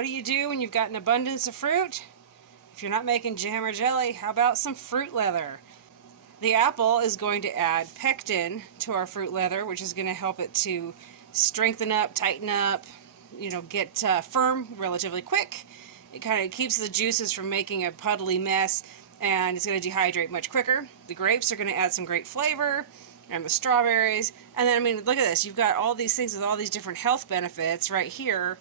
what do you do when you've got an abundance of fruit? If you're not making jam or jelly, how about some fruit leather? The apple is going to add pectin to our fruit leather, which is going to help it to strengthen up, tighten up, get firm relatively quick. It kind of keeps the juices from making a puddly mess, and it's going to dehydrate much quicker. The grapes are going to add some great flavor, and the strawberries. And then, I mean, look at this. You've got all these things with all these different health benefits right here.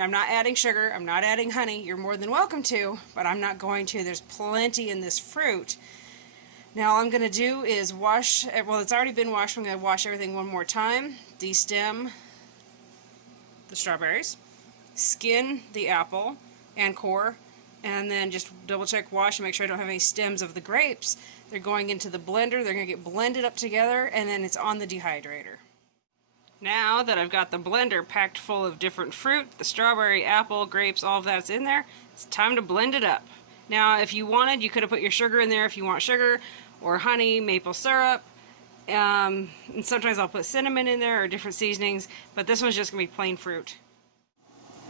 I'm not adding sugar. I'm not adding honey. You're more than welcome to, but I'm not going to. There's plenty in this fruit. Now all I'm going to do is wash, well, it's already been washed. I'm going to wash everything one more time. Destem the strawberries, skin the apple and core, and then just double check, wash, and make sure I don't have any stems of the grapes. They're going into the blender. They're going to get blended up together, and then it's on the dehydrator. Now that I've got the blender packed full of different fruit, the strawberry, apple, grapes, all of that's in there, it's time to blend it up. Now, if you wanted, you could have put your sugar in there if you want sugar, or honey, maple syrup, and sometimes I'll put cinnamon in there or different seasonings, but this one's just going to be plain fruit.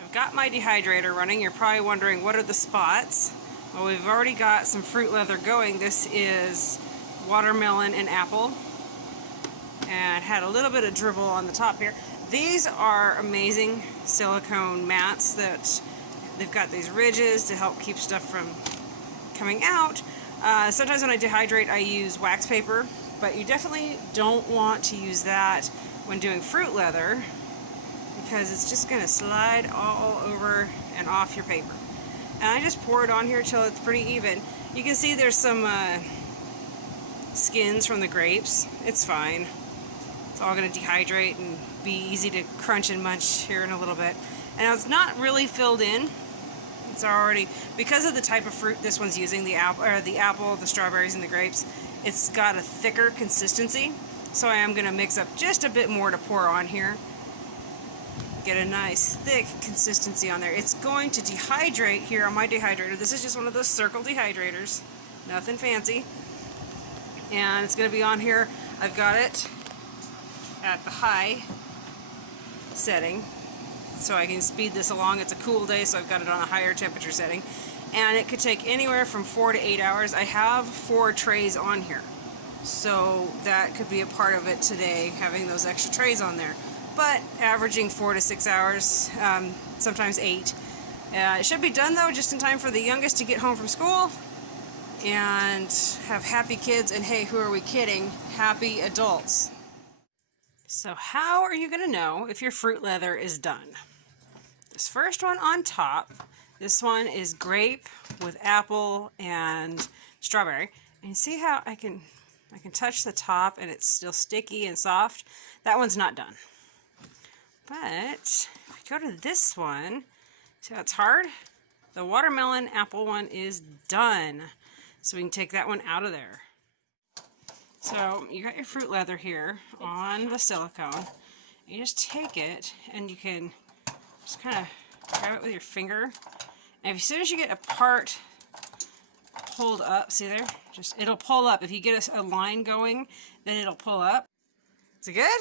I've got my dehydrator running. You're probably wondering, what are the spots? Well, we've already got some fruit leather going. This is watermelon and apple, and had a little bit of dribble on the top here. These are amazing silicone mats that they've got these ridges to help keep stuff from coming out. Sometimes when I dehydrate I use wax paper, but you definitely don't want to use that when doing fruit leather because it's just going to slide all over and off your paper. And I just pour it on here till it's pretty even. You can see there's some skins from the grapes. It's fine. It's all going to dehydrate and be easy to crunch and munch here in a little bit. And it's not really filled in. It's already, because of the type of fruit this one's using, the apple, the strawberries, and the grapes, it's got a thicker consistency. So I am going to mix up just a bit more to pour on here. Get a nice thick consistency on there. It's going to dehydrate here on my dehydrator. This is just one of those circle dehydrators. Nothing fancy. And it's going to be on here. I've got it at the high setting, so I can speed this along. It's a cool day, so I've got it on a higher temperature setting. And it could take anywhere from 4 to 8 hours. I have 4 trays on here, so that could be a part of it today, having those extra trays on there. But averaging 4 to 6 hours, sometimes 8. It should be done though, just in time for the youngest to get home from school and have happy kids, and hey, who are we kidding? Happy adults. So how are you going to know if your fruit leather is done? This first one on top, this one is grape with apple and strawberry. And you see how I can touch the top and it's still sticky and soft? That one's not done. But if we go to this one, see how it's hard? The watermelon apple one is done. So we can take that one out of there. So you got your fruit leather here on the silicone. You just take it and you can just kind of grab it with your finger. And as soon as you get a part pulled up, see there? It'll pull up. If you get a line going, then it'll pull up. Is it good?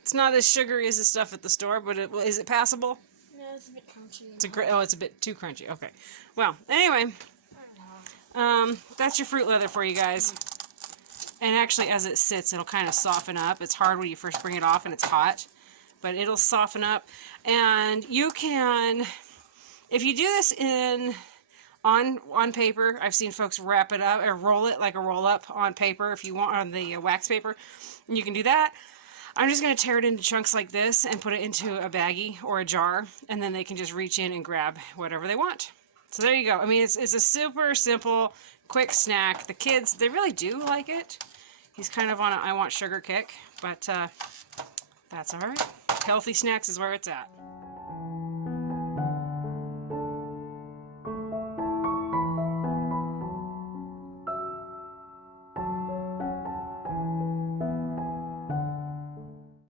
It's not as sugary as the stuff at the store, but is it passable? No, it's a bit crunchy. It's a bit too crunchy. Okay. Well, anyway. That's your fruit leather for you guys. And actually, as it sits, it'll kind of soften up. It's hard when you first bring it off and it's hot, but it'll soften up. And you can, if you do this on paper, I've seen folks wrap it up or roll it like a roll-up on paper if you want, on the wax paper. And you can do that. I'm just going to tear it into chunks like this and put it into a baggie or a jar, and then they can just reach in and grab whatever they want. So there you go. I mean, it's a super simple, quick snack. The kids, they really do like it. He's kind of on a I want sugar kick, but that's all right. Healthy snacks is where it's at.